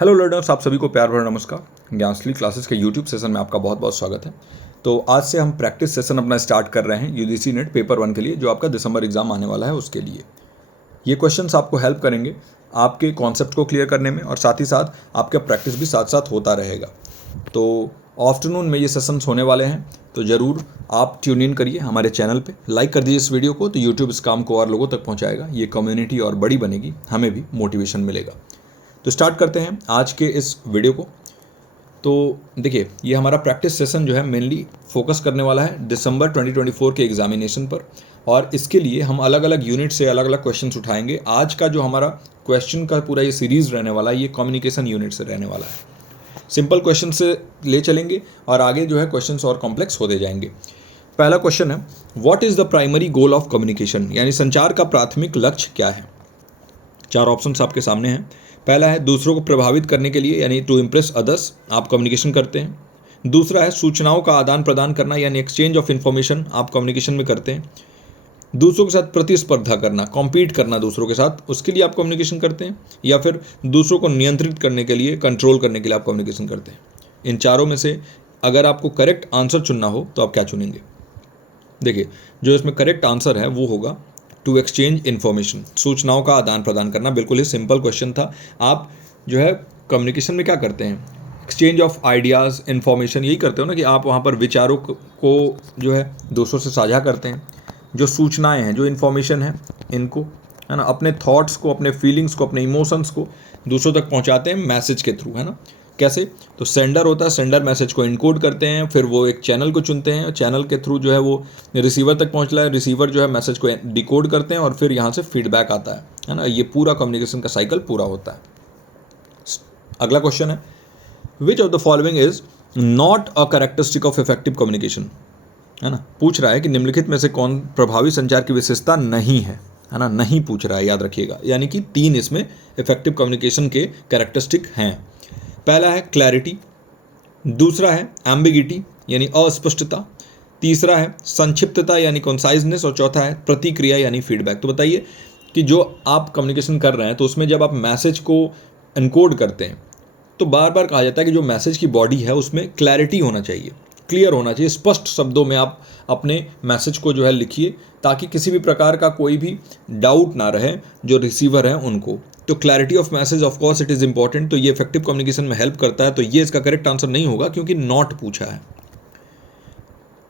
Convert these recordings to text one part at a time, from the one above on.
Hello learners, आप सभी को प्यार भरा नमस्कार। ज्ञानश्री क्लासेस के यूट्यूब सेशन में आपका बहुत बहुत स्वागत है। तो आज से हम प्रैक्टिस सेशन अपना स्टार्ट कर रहे हैं यूजीसी नेट पेपर 1 के लिए, जो आपका दिसंबर एग्जाम आने वाला है उसके लिए। ये क्वेश्चंस आपको हेल्प करेंगे आपके कॉन्सेप्ट को क्लियर करने में, और साथ ही साथ आपका प्रैक्टिस भी साथ साथ होता रहेगा। तो आफ्टरनून में ये सेशंस होने वाले हैं, तो ज़रूर आप ट्यून इन करिए हमारे चैनल पे, लाइक कर दीजिए इस वीडियो को, तो यूट्यूब इस काम को और लोगों तक पहुँचाएगा। ये कम्युनिटी और बड़ी बनेगी, हमें भी मोटिवेशन मिलेगा। तो स्टार्ट करते हैं आज के इस वीडियो को। तो देखिए, ये हमारा प्रैक्टिस सेशन जो है मेनली फोकस करने वाला है दिसंबर 2024 के एग्जामिनेशन पर, और इसके लिए हम अलग अलग यूनिट से अलग अलग क्वेश्चंस उठाएंगे। आज का जो हमारा क्वेश्चन का पूरा ये सीरीज़ रहने वाला है, ये कम्युनिकेशन यूनिट से रहने वाला है। सिंपल क्वेश्चन से ले चलेंगे और आगे जो है क्वेश्चंस और कॉम्प्लेक्स होते जाएंगे। पहला क्वेश्चन है, what is the primary goal of communication, यानी संचार का प्राथमिक लक्ष्य क्या है। 4 ऑप्शंस आपके सामने हैं। पहला है दूसरों को प्रभावित करने के लिए, यानी टू इम्प्रेस अदर्स, आप कम्युनिकेशन करते हैं। दूसरा है सूचनाओं का आदान प्रदान करना, यानी एक्सचेंज ऑफ इन्फॉर्मेशन, आप कम्युनिकेशन में करते हैं। दूसरों के साथ प्रतिस्पर्धा करना, कॉम्पीट करना दूसरों के साथ, उसके लिए आप कम्युनिकेशन करते हैं। या फिर दूसरों को नियंत्रित करने के लिए, कंट्रोल करने के लिए आप कम्युनिकेशन करते हैं। इन चारों में से अगर आपको करेक्ट आंसर चुनना हो तो आप क्या चुनेंगे। देखिए, जो इसमें करेक्ट आंसर है वो होगा टू एक्सचेंज इन्फॉर्मेशन, सूचनाओं का आदान प्रदान करना। बिल्कुल ही सिंपल क्वेश्चन था। आप जो है कम्युनिकेशन में क्या करते हैं, एक्सचेंज ऑफ आइडियाज़, इन्फॉर्मेशन, यही करते हो ना कि आप वहाँ पर विचारों को जो है दूसरों से साझा करते हैं। जो सूचनाएं हैं, जो इन्फॉर्मेशन है, इनको है ना, अपने थॉट्स को, अपने फीलिंग्स को, अपने इमोशंस को दूसरों तक पहुँचाते हैं मैसेज के थ्रू, है ना। कैसे? तो सेंडर होता है, सेंडर मैसेज को इनकोड करते हैं, फिर वो एक चैनल को चुनते हैं, चैनल के थ्रू जो है वो रिसीवर तक पहुंच रहा है, रिसीवर जो है मैसेज को डिकोड करते हैं और फिर यहाँ से फीडबैक आता है ना। ये पूरा कम्युनिकेशन का साइकिल पूरा होता है। अगला क्वेश्चन है, which of the following is not a characteristic of effective communication, है ना। पूछ रहा है कि निम्नलिखित में से कौन प्रभावी संचार की विशेषता नहीं है ना। नहीं पूछ रहा है, याद रखिएगा, यानी कि 3 इसमें इफेक्टिव कम्युनिकेशन के कैरेक्टरिस्टिक हैं। पहला है क्लैरिटी, दूसरा है एम्बिगिटी यानी अस्पष्टता, तीसरा है संक्षिप्तता यानी कॉन्साइजनेस, और चौथा है प्रतिक्रिया यानी फीडबैक। तो बताइए कि जो आप कम्युनिकेशन कर रहे हैं, तो उसमें जब आप मैसेज को एनकोड करते हैं तो बार बार कहा जाता है कि जो मैसेज की बॉडी है उसमें क्लैरिटी होना चाहिए, क्लियर होना चाहिए, स्पष्ट शब्दों में आप अपने मैसेज को जो है लिखिए, ताकि किसी भी प्रकार का कोई भी डाउट ना रहे जो रिसीवर है उनको। तो clarity of message, of course it is important, तो ये इफेक्टिव कम्युनिकेशन में हेल्प करता है। तो ये इसका करेक्ट आंसर नहीं होगा क्योंकि नॉट पूछा है।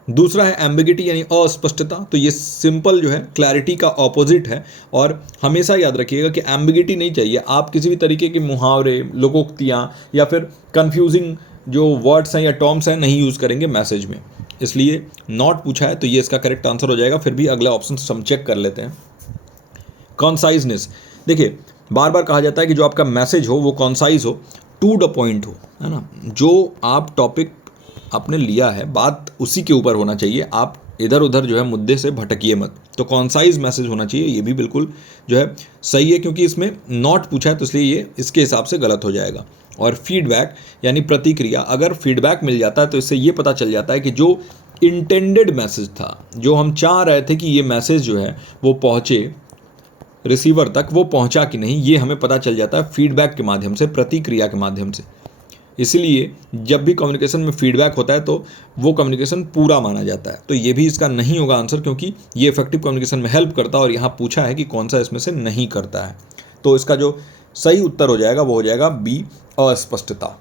दूसरा है एम्बिगिटी यानी अस्पष्टता, तो ये सिंपल जो है क्लैरिटी का ऑपोजिट है। और हमेशा याद रखिएगा कि एम्बिगिटी नहीं चाहिए। आप किसी भी तरीके के मुहावरे, लोकोक्तियाँ या फिर कंफ्यूजिंग जो वर्ड्स हैं या टर्म्स हैं नहीं यूज़ करेंगे मैसेज में, इसलिए नॉट पूछा है, तो ये इसका करेक्ट आंसर हो जाएगा। फिर भी अगला ऑप्शन हम चेक कर लेते हैं। कॉन्साइजनेस, देखिए बार बार कहा जाता है कि जो आपका मैसेज हो वो कॉन्साइज हो, टू द पॉइंट हो, है ना। जो आप टॉपिक आपने लिया है, बात उसी के ऊपर होना चाहिए, आप इधर उधर जो है मुद्दे से भटकिए मत। तो कॉन्साइज मैसेज होना चाहिए, ये भी बिल्कुल जो है सही है, क्योंकि इसमें नॉट पूछा है तो इसलिए ये इसके हिसाब से गलत हो जाएगा। और फीडबैक यानी प्रतिक्रिया, अगर फीडबैक मिल जाता है तो इससे ये पता चल जाता है कि जो इंटेंडेड मैसेज था, जो हम चाह रहे थे कि ये मैसेज जो है वो पहुँचे रिसीवर तक, वो पहुंचा कि नहीं, ये हमें पता चल जाता है फीडबैक के माध्यम से, प्रतिक्रिया के माध्यम से। इसलिए जब भी कम्युनिकेशन में फीडबैक होता है तो वो कम्युनिकेशन पूरा माना जाता है। तो ये भी इसका नहीं होगा आंसर, क्योंकि ये इफेक्टिव कम्युनिकेशन में हेल्प करता है, और यहाँ पूछा है कि कौन सा इसमें से नहीं करता है। तो इसका जो सही उत्तर हो जाएगा वो हो जाएगा बी, अस्पष्टता।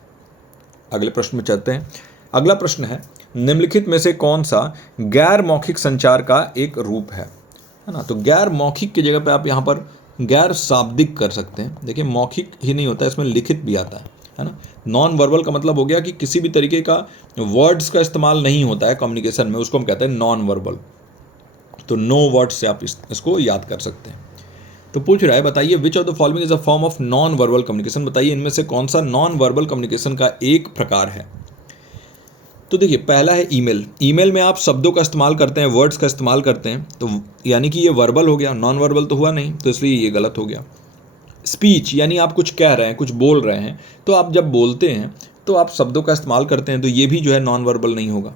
अगले प्रश्न में चलते हैं। अगला प्रश्न है, निम्नलिखित में से कौन सा गैर मौखिक संचार का एक रूप है ना। तो गैर मौखिक की जगह पे आप यहाँ पर गैर शाब्दिक कर सकते हैं। देखिए, मौखिक ही नहीं होता, इसमें लिखित भी आता है ना। नॉन वर्बल का मतलब हो गया कि किसी भी तरीके का वर्ड्स का इस्तेमाल नहीं होता है कम्युनिकेशन में, उसको हम कहते हैं नॉन वर्बल। तो नो वर्ड्स से आप इसको याद कर सकते हैं। तो पूछ रहा है, बताइए विच of the following is a form of non verbal communication, बताइए इनमें से कौन सा नॉन वर्बल कम्युनिकेशन का एक प्रकार है। तो देखिए, पहला है ईमेल। ईमेल में आप शब्दों का इस्तेमाल करते हैं, वर्ड्स का इस्तेमाल करते हैं, तो यानी कि ये वर्बल हो गया, नॉन वर्बल तो हुआ नहीं, तो इसलिए ये गलत हो गया। स्पीच यानी आप कुछ कह रहे हैं, कुछ बोल रहे हैं, तो आप जब बोलते हैं तो आप शब्दों का इस्तेमाल करते हैं, तो ये भी जो है नॉन वर्बल नहीं होगा।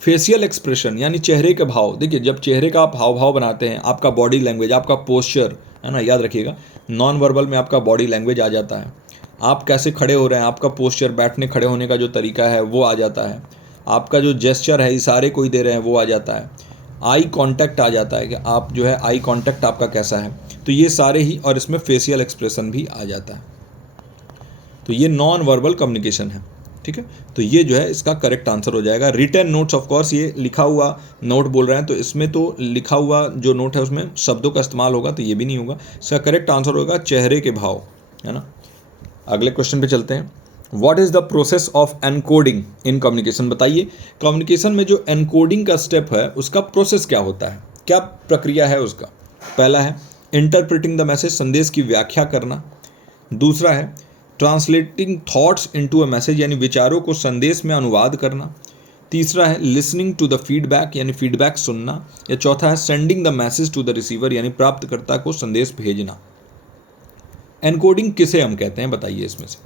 फेशियल एक्सप्रेशन यानी चेहरे के भाव, देखिए जब चेहरे का आप हाव भाव बनाते हैं, आपका बॉडी लैंग्वेज, आपका पोस्चर, है ना, याद रखिएगा, नॉन वर्बल में आपका बॉडी लैंग्वेज आ जाता है। आप कैसे खड़े हो रहे हैं, आपका पोस्चर, बैठने खड़े होने का जो तरीका है वो आ जाता है, आपका जो जेस्चर है, इशारे कोई दे रहे हैं वो आ जाता है, आई कांटेक्ट आ जाता है कि आप जो है आई कांटेक्ट आपका कैसा है, तो ये सारे ही, और इसमें फेशियल एक्सप्रेशन भी आ जाता है। तो ये नॉन वर्बल कम्युनिकेशन है, ठीक है। तो ये जो है इसका करेक्ट आंसर हो जाएगा। रिटन नोट्स, ऑफ कोर्स ये लिखा हुआ नोट बोल रहे हैं, तो इसमें तो लिखा हुआ जो नोट है उसमें शब्दों का इस्तेमाल होगा, तो ये भी नहीं होगा। इसका करेक्ट आंसर होगा चेहरे के भाव, है ना। अगले क्वेश्चन पे चलते हैं। What is the process of encoding in communication? बताइए कम्युनिकेशन में जो एनकोडिंग का स्टेप है उसका प्रोसेस क्या होता है, क्या प्रक्रिया है उसका? पहला है इंटरप्रेटिंग द मैसेज, संदेश की व्याख्या करना। दूसरा है translating thoughts into a message, यानी विचारों को संदेश में अनुवाद करना। तीसरा है लिसनिंग टू द फीडबैक, यानी फीडबैक सुनना। या चौथा है sending the message to the receiver, यानी प्राप्तकर्ता को संदेश भेजना। एनकोडिंग किसे हम कहते हैं, बताइए इसमें से।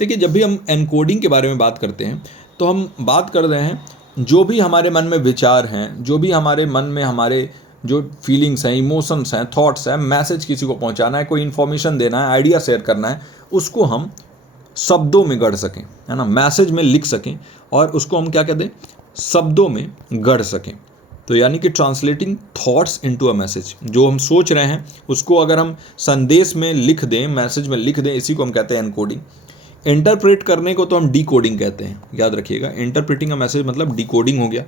देखिए, जब भी हम एनकोडिंग के बारे में बात करते हैं तो हम बात कर रहे हैं जो भी हमारे मन में विचार हैं, जो भी हमारे मन में हमारे जो फीलिंग्स हैं, इमोशंस हैं, थॉट्स हैं, मैसेज किसी को पहुंचाना है, कोई इन्फॉर्मेशन देना है, आइडिया शेयर करना है, उसको हम शब्दों में गढ़ सकें, है ना, मैसेज में लिख सकें, और उसको हम क्या कहते हैं, शब्दों में गढ़ सकें। तो यानी कि translating thoughts into a message, जो हम सोच रहे हैं उसको अगर हम संदेश में लिख दें, मैसेज में लिख दें, इसी को हम कहते हैं एनकोडिंग। इंटरप्रेट करने को तो हम डिकोडिंग कहते हैं, याद रखिएगा। इंटरप्रेटिंग अ मैसेज मतलब डिकोडिंग हो गया।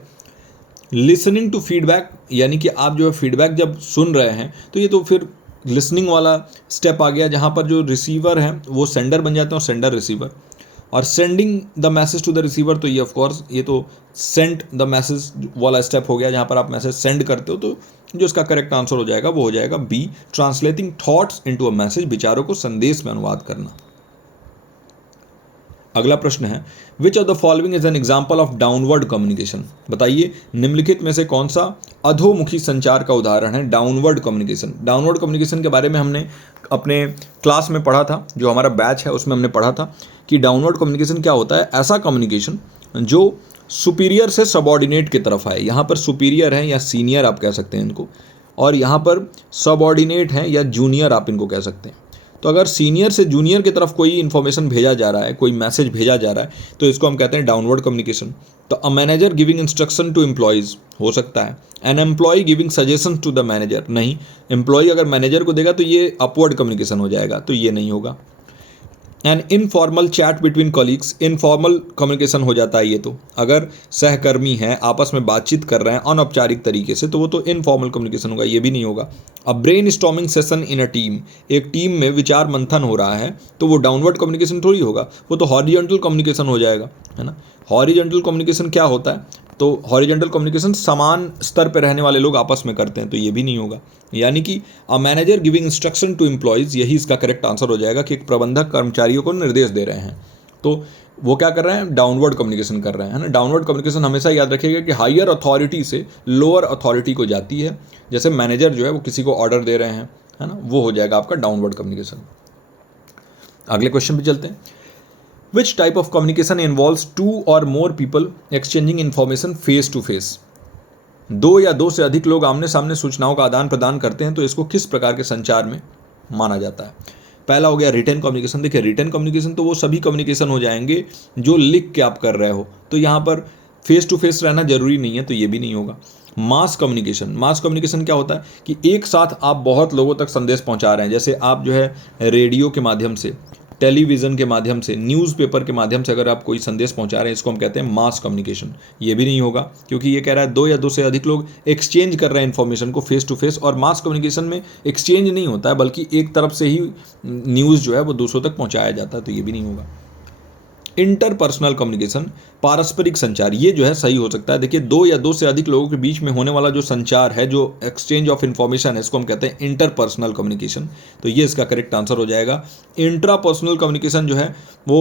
लिसनिंग टू फीडबैक, यानी कि आप जो है फीडबैक जब सुन रहे हैं तो ये तो फिर लिसनिंग वाला स्टेप आ गया, जहाँ पर जो रिसीवर हैं वो सेंडर बन जाते हैं और सेंडर रिसीवर। और sending the message to the receiver, तो ये ऑफ कोर्स ये तो सेंड द मैसेज वाला स्टेप हो गया, जहाँ पर आप मैसेज सेंड करते हो। तो जो इसका करेक्ट आंसर हो जाएगा वो हो जाएगा B, translating thoughts into a message, विचारों को संदेश में अनुवाद करना। अगला प्रश्न है which of the following is an example of downward communication? बताइए निम्नलिखित में से कौन सा अधोमुखी संचार का उदाहरण है डाउनवर्ड कम्युनिकेशन? डाउनवर्ड कम्युनिकेशन के बारे में हमने अपने क्लास में पढ़ा था, जो हमारा बैच है उसमें हमने पढ़ा था कि डाउनवर्ड कम्युनिकेशन क्या होता है। ऐसा कम्युनिकेशन जो सुपीरियर से सबॉर्डिनेट की तरफ आए, यहाँ पर सुपीरियर है या सीनियर आप कह सकते हैं इनको, और यहाँ पर सबॉर्डिनेट है या जूनियर आप इनको कह सकते हैं। तो अगर सीनियर से जूनियर की तरफ कोई इन्फॉर्मेशन भेजा जा रहा है, कोई मैसेज भेजा जा रहा है, तो इसको हम कहते हैं डाउनवर्ड कम्युनिकेशन। तो a manager giving instruction to employees हो सकता है, an employee giving suggestion to the manager, नहीं, एम्प्लॉय अगर मैनेजर को देगा तो ये अपवर्ड कम्युनिकेशन हो जाएगा, तो ये नहीं होगा। An informal chat between colleagues, informal communication हो जाता है ये तो, अगर सहकर्मी हैं आपस में बातचीत कर रहे हैं अनौपचारिक तरीके से, तो वो तो इनफॉर्मल कम्युनिकेशन होगा, ये भी नहीं होगा। अब brain storming session in a team, एक टीम में विचार मंथन हो रहा है, तो वो डाउनवर्ड कम्युनिकेशन थोड़ी होगा, वो तो हॉरिजॉन्टल कम्युनिकेशन हो जाएगा, है ना। हॉरिजॉन्टल कम्युनिकेशन क्या होता है? तो हॉरिजॉन्टल कम्युनिकेशन समान स्तर पर रहने वाले लोग आपस में करते हैं, तो ये भी नहीं होगा। यानी कि a manager giving instruction to employees, यही इसका करेक्ट आंसर हो जाएगा कि एक प्रबंधक कर्मचारियों को निर्देश दे रहे हैं, तो वो क्या कर रहे हैं, डाउनवर्ड कम्युनिकेशन कर रहे हैं, है ना। डाउनवर्ड कम्युनिकेशन हमेशा याद रखिएगा कि हायर अथॉरिटी से लोअर अथॉरिटी को जाती है, जैसे मैनेजर जो है वो किसी को ऑर्डर दे रहे हैं, है ना, वो हो जाएगा आपका डाउनवर्ड कम्युनिकेशन। अगले क्वेश्चन पे चलते हैं। Which type of communication involves two और more people exchanging information face to face? दो या दो से अधिक लोग आमने सामने सूचनाओं का आदान प्रदान करते हैं, तो इसको किस प्रकार के संचार में माना जाता है? पहला हो गया रिटन कम्युनिकेशन। देखिए रिटन कम्युनिकेशन तो वो सभी कम्युनिकेशन हो जाएंगे जो लिख के आप कर रहे हो, तो यहाँ पर फेस टू फेस रहना जरूरी नहीं है, तो ये भी नहीं होगा। मास कम्युनिकेशन, मास कम्युनिकेशन क्या होता है कि एक साथ आप बहुत लोगों तक संदेश पहुँचा रहे हैं, जैसे आप जो है रेडियो के माध्यम से, टेलीविज़न के माध्यम से, न्यूज़पेपर के माध्यम से अगर आप कोई संदेश पहुंचा रहे हैं, इसको हम कहते हैं मास कम्युनिकेशन। ये भी नहीं होगा क्योंकि ये कह रहा है दो या दो से अधिक लोग एक्सचेंज कर रहे हैं इन्फॉर्मेशन को फेस टू फेस, और मास कम्युनिकेशन में एक्सचेंज नहीं होता है बल्कि एक तरफ से ही न्यूज़ जो है वो दूसरों तक पहुँचाया जाता है, तो ये भी नहीं होगा। इंटरपर्सनल कम्युनिकेशन, पारस्परिक संचार, ये जो है सही हो सकता है। देखिए दो या दो से अधिक लोगों के बीच में होने वाला जो संचार है, जो एक्सचेंज ऑफ इन्फॉर्मेशन है, इसको हम कहते हैं इंटरपर्सनल कम्युनिकेशन, तो ये इसका करेक्ट आंसर हो जाएगा। इंट्रापर्सनल कम्युनिकेशन जो है वो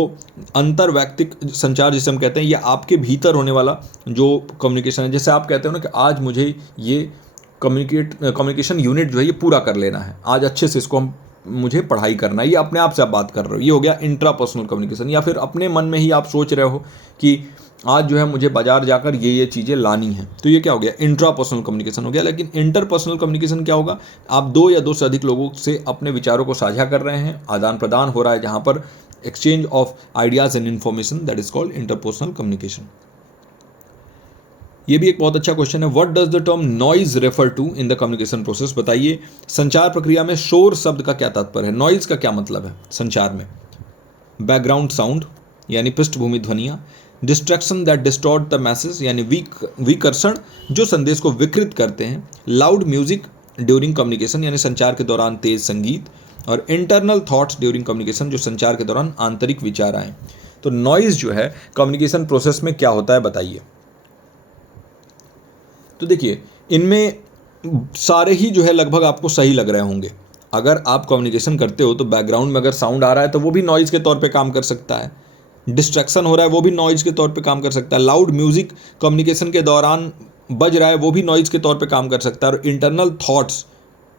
अंतर्वैयक्तिक संचार जिसे हम कहते हैं, ये आपके भीतर होने वाला जो कम्युनिकेशन है। जैसे आप कहते हो ना कि आज मुझे ये कम्युनिकेशन यूनिट जो है ये पूरा कर लेना है, आज अच्छे से इसको हम मुझे पढ़ाई करना है, ये अपने आप से आप बात कर रहे हो, ये हो गया इंट्रापर्सनल कम्युनिकेशन। या फिर अपने मन में ही आप सोच रहे हो कि आज जो है मुझे बाजार जाकर ये चीज़ें लानी हैं, तो ये क्या हो गया, इंट्रापर्सनल कम्युनिकेशन हो गया। लेकिन इंटरपर्सनल कम्युनिकेशन क्या होगा, आप दो या दो से अधिक लोगों से अपने विचारों को साझा कर रहे हैं, आदान प्रदान हो रहा है, जहाँ पर exchange of ideas and information, that is called interpersonal communication. ये भी एक बहुत अच्छा क्वेश्चन है. What does the term noise refer to in the communication process? बताइए संचार प्रक्रिया में शोर शब्द का क्या तात्पर्य है? नॉइज का क्या मतलब है संचार में? बैकग्राउंड साउंड यानी पृष्ठभूमि ध्वनियाँ, distraction that distort the message यानी विकर्षण जो संदेश को विकृत करते हैं, लाउड म्यूजिक ड्यूरिंग कम्युनिकेशन यानी संचार के दौरान तेज संगीत, और इंटरनल थॉट्स ड्यूरिंग कम्युनिकेशन जो संचार के दौरान आंतरिक विचार आए. तो नॉइज जो है कम्युनिकेशन प्रोसेस में क्या होता है बताइए. तो देखिए इनमें सारे ही जो है लगभग आपको सही लग रहे होंगे. अगर आप कम्युनिकेशन करते हो तो बैकग्राउंड में अगर साउंड आ रहा है तो वो भी नॉइज के तौर पे काम कर सकता है. डिस्ट्रैक्शन हो रहा है वो भी नॉइज के तौर पे काम कर सकता है. लाउड म्यूजिक कम्युनिकेशन के दौरान बज रहा है वो भी नॉइज के तौर पे काम कर सकता है. और इंटरनल थॉट्स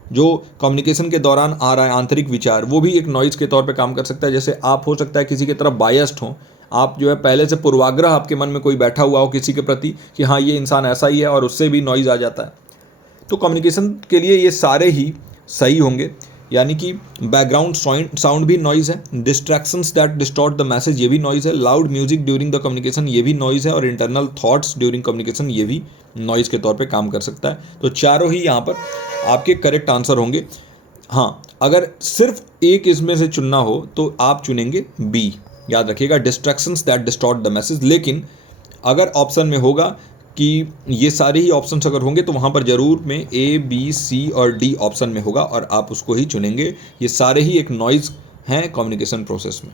जो कम्युनिकेशन के दौरान आ रहा है, आंतरिक विचार, वो भी एक नॉइज के तौर पे काम कर सकता है. जैसे आप हो सकता है किसी की तरफ बायस्ड हो, आप जो है पहले से पूर्वाग्रह आपके मन में कोई बैठा हुआ हो किसी के प्रति कि हाँ ये इंसान ऐसा ही है, और उससे भी नॉइज आ जाता है. तो कम्युनिकेशन के लिए ये सारे ही सही होंगे. यानी कि बैकग्राउंड साउंड भी नॉइज है, distractions that distort the message ये भी नॉइज है, loud music during the communication ये भी नॉइज है, और इंटरनल थॉट्स ड्यूरिंग कम्युनिकेशन ये भी नॉइज के तौर पे काम कर सकता है. तो चारों ही यहाँ पर आपके करेक्ट आंसर होंगे. हाँ, अगर सिर्फ एक इसमें से चुनना हो तो आप चुनेंगे बी. याद रखिएगा, distractions that distort the message. लेकिन अगर ऑप्शन में होगा कि ये सारे ही ऑप्शंस अगर होंगे तो वहाँ पर ज़रूर में ए बी सी और डी ऑप्शन में होगा और आप उसको ही चुनेंगे. ये सारे ही एक नॉइज हैं कम्युनिकेशन प्रोसेस में.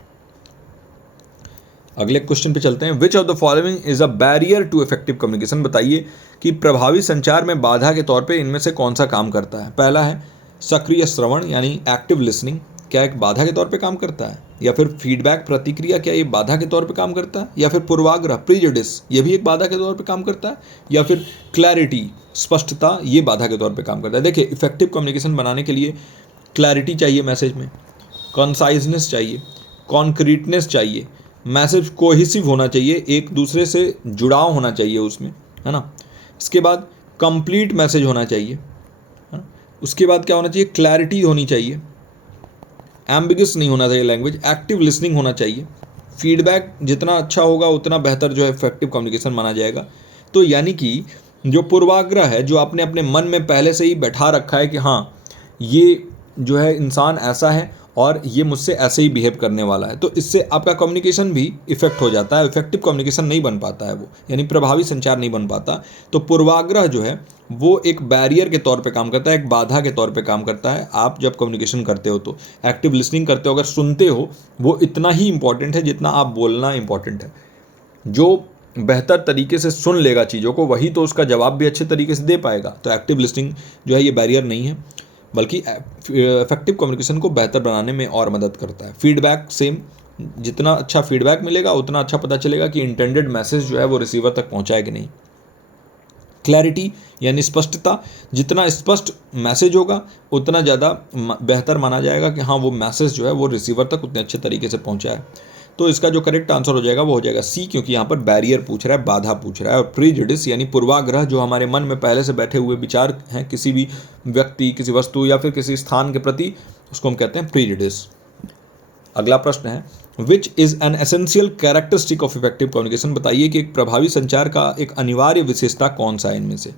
अगले क्वेश्चन पे चलते हैं. Which of the following is a barrier to effective communication? बताइए कि प्रभावी संचार में बाधा के तौर पे इनमें से कौन सा काम करता है. पहला है सक्रिय श्रवण यानी एक्टिव लिसनिंग, क्या एक बाधा के तौर पे काम करता है? या फिर फीडबैक प्रतिक्रिया, क्या ये बाधा के तौर पे काम करता है? या फिर पूर्वाग्रह प्रीजुडिस ये भी एक बाधा के तौर पे काम करता है? या फिर क्लैरिटी स्पष्टता ये बाधा के तौर पे काम करता है? देखिए इफेक्टिव कम्युनिकेशन बनाने के लिए क्लैरिटी चाहिए मैसेज में, कंसाइजनेस चाहिए, कॉन्क्रीटनेस चाहिए, मैसेज कोहेसिव होना चाहिए, एक दूसरे से जुड़ाव होना चाहिए उसमें, है ना. इसके बाद कंप्लीट मैसेज होना चाहिए, है ना. उसके बाद क्या होना चाहिए? क्लैरिटी होनी चाहिए, एम्बिगस नहीं होना चाहिए लैंग्वेज, एक्टिव लिसनिंग होना चाहिए. फीडबैक जितना अच्छा होगा उतना बेहतर जो है इफेक्टिव कम्युनिकेशन माना जाएगा. तो यानी कि जो पूर्वाग्रह है, जो आपने अपने मन में पहले से ही बैठा रखा है कि हाँ ये जो है इंसान ऐसा है और ये मुझसे ऐसे ही बिहेव करने वाला है, तो इससे आपका कम्युनिकेशन भी इफेक्ट हो जाता है. इफेक्टिव कम्युनिकेशन नहीं बन पाता है वो, यानी प्रभावी संचार नहीं बन पाता. तो पूर्वाग्रह जो है वो एक बैरियर के तौर पे काम करता है, एक बाधा के तौर पे काम करता है. आप जब कम्युनिकेशन करते हो तो एक्टिव लिसनिंग करते हो, अगर सुनते हो, वो इतना ही इंपॉर्टेंट है जितना आप बोलना इंपॉर्टेंट है. जो बेहतर तरीके से सुन लेगा चीज़ों को वही तो उसका जवाब भी अच्छे तरीके से दे पाएगा. तो एक्टिव लिसनिंग जो है ये बैरियर नहीं है, बल्कि इफेक्टिव कम्युनिकेशन को बेहतर बनाने में और मदद करता है. फीडबैक सेम, जितना अच्छा फीडबैक मिलेगा उतना अच्छा पता चलेगा कि इंटेंडेड मैसेज जो है वो रिसीवर तक पहुंचा है कि नहीं. क्लैरिटी यानी स्पष्टता, जितना स्पष्ट मैसेज होगा उतना ज़्यादा बेहतर माना जाएगा कि हाँ वो मैसेज जो है वो रिसीवर तक उतने अच्छे तरीके से पहुंचा है. तो इसका जो करेक्ट आंसर हो जाएगा वो हो जाएगा सी, क्योंकि यहाँ पर बैरियर पूछ रहा है, बाधा पूछ रहा है. और प्रीजुडिस यानी पूर्वाग्रह, जो हमारे मन में पहले से बैठे हुए विचार हैं किसी भी व्यक्ति, किसी वस्तु या फिर किसी स्थान के प्रति, उसको हम कहते हैं प्रीजुडिस. अगला प्रश्न है which is an essential characteristic of effective communication? बताइए कि एक प्रभावी संचार का एक अनिवार्य विशेषता कौन सा है इनमें से.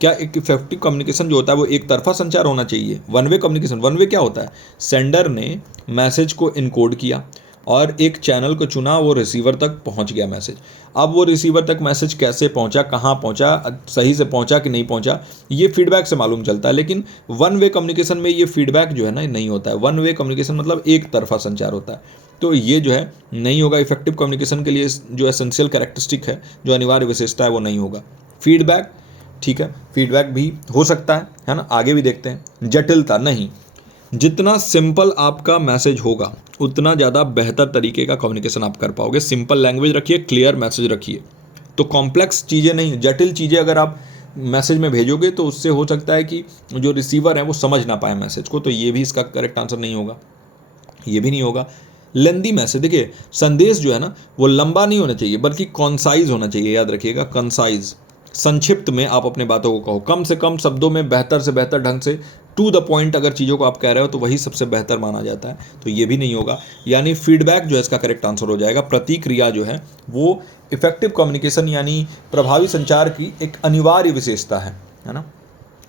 क्या एक इफेक्टिव कम्युनिकेशन जो होता है वो एक तरफा संचार होना चाहिए? One way communication, one way क्या होता है? सेंडर ने मैसेज को इनकोड किया और एक चैनल को चुना, वो रिसीवर तक पहुंच गया मैसेज. अब वो रिसीवर तक मैसेज कैसे पहुंचा, कहाँ पहुंचा, सही से पहुंचा कि नहीं पहुंचा, ये फीडबैक से मालूम चलता है. लेकिन वन वे कम्युनिकेशन में ये फीडबैक जो है ना नहीं होता है. वन वे कम्युनिकेशन मतलब एक तरफा संचार होता है. तो ये जो है नहीं होगा. इफेक्टिव कम्युनिकेशन के लिए जो एसेंशियल कैरेक्टरिस्टिक है, जो अनिवार्य विशेषता है, वो नहीं होगा. फीडबैक ठीक है, फीडबैक भी हो सकता है ना. आगे भी देखते हैं. जटिलता नहीं, जितना सिंपल आपका मैसेज होगा उतना ज़्यादा बेहतर तरीके का कम्युनिकेशन आप कर पाओगे. सिंपल लैंग्वेज रखिए, क्लियर मैसेज रखिए. तो कॉम्प्लेक्स चीज़ें नहीं, जटिल चीज़ें अगर आप मैसेज में भेजोगे तो उससे हो सकता है कि जो रिसीवर है वो समझ ना पाए मैसेज को. तो ये भी इसका करेक्ट आंसर नहीं होगा, ये भी नहीं होगा. लेंदी मैसेज, देखिए संदेश जो है ना वो लंबा नहीं होना चाहिए बल्कि कॉन्साइज होना चाहिए. याद रखिएगा, कंसाइज, संक्षिप्त में आप अपने बातों को कहो, कम से कम शब्दों में बेहतर से बेहतर ढंग से टू द पॉइंट अगर चीज़ों को आप कह रहे हो तो वही सबसे बेहतर माना जाता है, तो ये भी नहीं होगा। यानी फीडबैक जो है इसका करेक्ट आंसर हो जाएगा। प्रतिक्रिया जो है वो इफेक्टिव कम्युनिकेशन यानी प्रभावी संचार की एक अनिवार्य विशेषता है ना।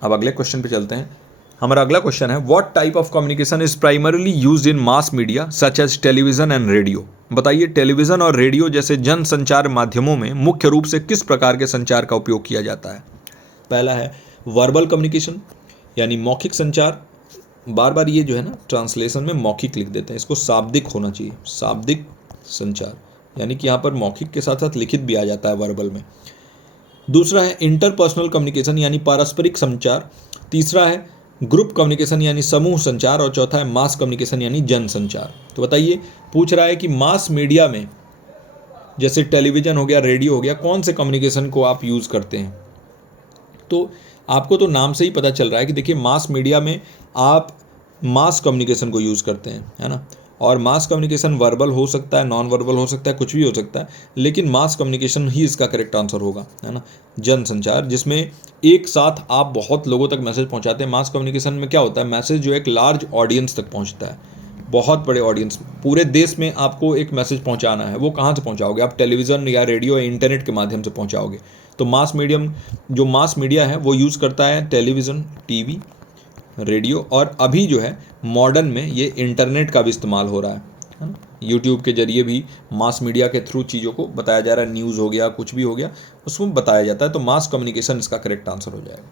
अब अगले क्वेश्चन पे चलते हैं। हमारा अगला क्वेश्चन है, what type of communication is primarily used in mass media such as television and radio. बताइए टेलीविजन और रेडियो जैसे जन संचार माध्यमों में मुख्य रूप से किस प्रकार के संचार का उपयोग किया जाता है। पहला है वर्बल कम्युनिकेशन यानी मौखिक संचार। बार बार ये जो है ना ट्रांसलेशन में मौखिक लिख देते हैं, इसको शाब्दिक होना चाहिए, शाब्दिक संचार, यानी कि यहाँ पर मौखिक के साथ साथ लिखित भी आ जाता है वर्बल में। दूसरा है इंटरपर्सनल कम्युनिकेशन यानी पारस्परिक संचार। तीसरा है ग्रुप कम्युनिकेशन यानी समूह संचार। और चौथा है मास कम्युनिकेशन यानी जन संचार। तो बताइए, पूछ रहा है कि मास मीडिया में जैसे टेलीविज़न हो गया, रेडियो हो गया, कौन से कम्युनिकेशन को आप यूज़ करते हैं। तो आपको तो नाम से ही पता चल रहा है कि देखिए मास मीडिया में आप मास कम्युनिकेशन को यूज़ करते हैं, है ना। और मास कम्युनिकेशन वर्बल हो सकता है, नॉन वर्बल हो सकता है, कुछ भी हो सकता है, लेकिन मास कम्युनिकेशन ही इसका करेक्ट आंसर होगा, है ना। जन संचार जिसमें एक साथ आप बहुत लोगों तक मैसेज पहुंचाते हैं। मास कम्युनिकेशन में क्या होता है, मैसेज जो एक लार्ज ऑडियंस तक पहुंचता है, बहुत बड़े ऑडियंस, पूरे देश में आपको एक मैसेज पहुंचाना है। वो कहाँ से पहुंचाओगे आप, टेलीविज़न या रेडियो या इंटरनेट के माध्यम से पहुंचाओगे। तो मास मीडिया है वो यूज़ करता है टेलीविज़न, टीवी, रेडियो, और अभी जो है मॉडर्न में ये इंटरनेट का भी इस्तेमाल हो रहा है ना। यूट्यूब के जरिए भी मास मीडिया के थ्रू चीज़ों को बताया जा रहा है, न्यूज़ हो गया, कुछ भी हो गया, उसमें बताया जाता है। तो मास कम्युनिकेशन इसका करेक्ट आंसर हो जाएगा।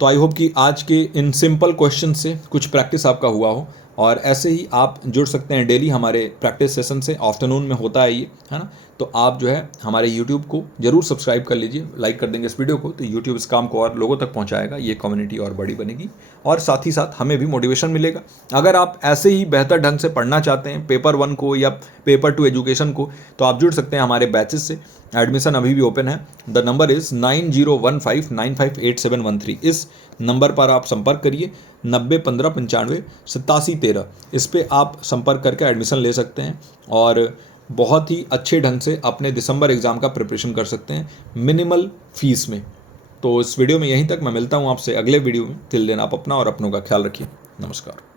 तो आई होप कि आज के इन सिंपल क्वेश्चन से कुछ प्रैक्टिस आपका हुआ हो, और ऐसे ही आप जुड़ सकते हैं डेली हमारे प्रैक्टिस सेशन से। आफ्टरनून में होता है ये, है ना। तो आप जो है हमारे यूट्यूब को जरूर सब्सक्राइब कर लीजिए, लाइक कर देंगे इस वीडियो को, तो यूट्यूब इस काम को और लोगों तक पहुंचाएगा, ये कम्युनिटी और बड़ी बनेगी, और साथ ही साथ हमें भी मोटिवेशन मिलेगा। अगर आप ऐसे ही बेहतर ढंग से पढ़ना चाहते हैं पेपर 1 को या पेपर 2 एजुकेशन को, तो आप जुड़ सकते हैं हमारे बैचेस से। एडमिशन अभी भी ओपन है। The number is 9015958713। इस नंबर पर आप संपर्क करिए, 9015958713। इस पर आप संपर्क करके एडमिशन ले सकते हैं और बहुत ही अच्छे ढंग से अपने दिसंबर एग्ज़ाम का प्रिपरेशन कर सकते हैं मिनिमल फीस में। तो इस वीडियो में यहीं तक, मैं मिलता हूँ आपसे अगले वीडियो में। टिल देन आप अपना और अपनों का ख्याल रखिए। नमस्कार।